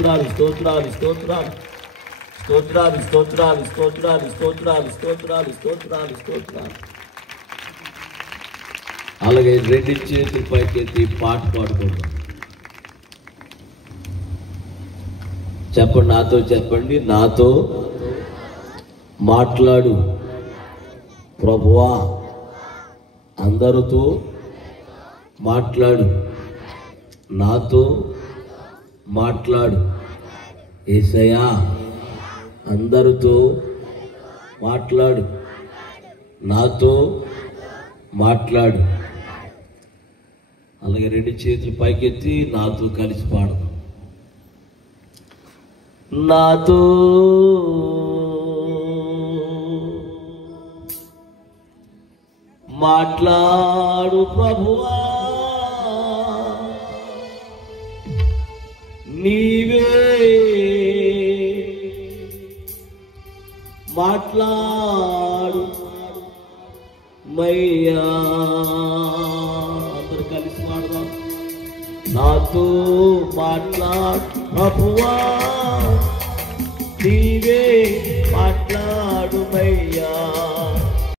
స్తోత్రాలు స్తోత్రాలు స్తోత్రాలు స్తోత్రాలు స్తోత్రాలు స్తోత్రాలు స్తోత్రాలు స్తోత్రాలు స్తోత్రాలు. అలాగే రెండు చేతులు పైకెత్తి పాట పాడుకుంటాం. చెప్పండి, నాతో చెప్పండి. నాతో మాట్లాడు ప్రభువా, అందరితో మాట్లాడు, నాతో మాట్లాడు యేసయ్యా, అందరితో మాట్లాడు, నాతో మాట్లాడు. అలాగే రెండు చేతులు పైకెత్తి నాతో కలిసి పాడదాం. నాతో మాట్లాడు ప్రభువా, నీవే మాట్లాడు మయ్యా. అందరు కలిసి పాడదాం. నాతో మాట్లాడు ప్రభువా,